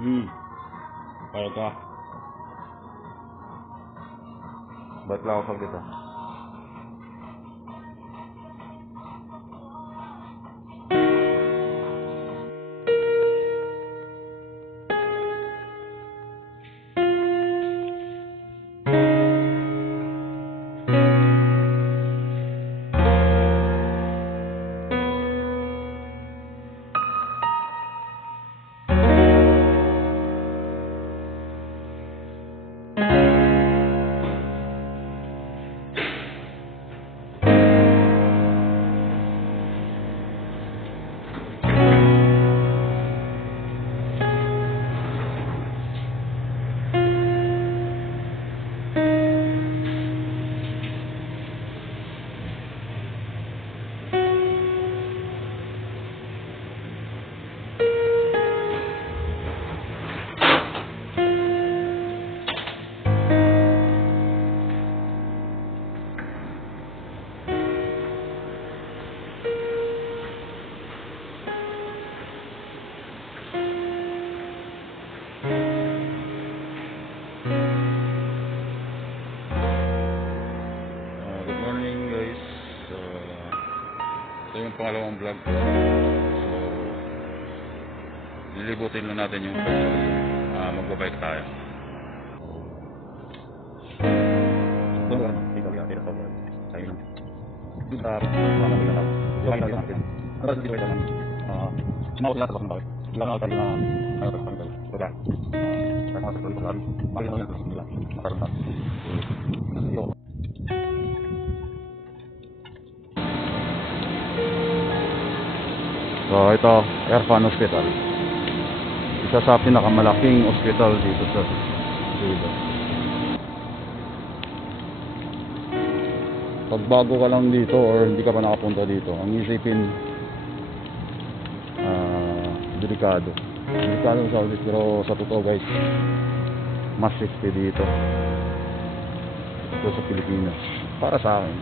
Hmm. Kaya ka. Ba't lang ako saglit ah? Good morning guys. Ito yung pangalawang vlog ko. So, nilibutin lang natin yung magbabike tayo. So ito, Erfan Hospital. Isa sa pinakamalaking hospital dito sa dito. Pag bago ka lang dito or hindi ka pa nakapunta dito, ang isipin delikado. Delikado sa Saudi, pero sa totoo guys, mas safety dito. Ito sa Pilipinas. Para sa akin.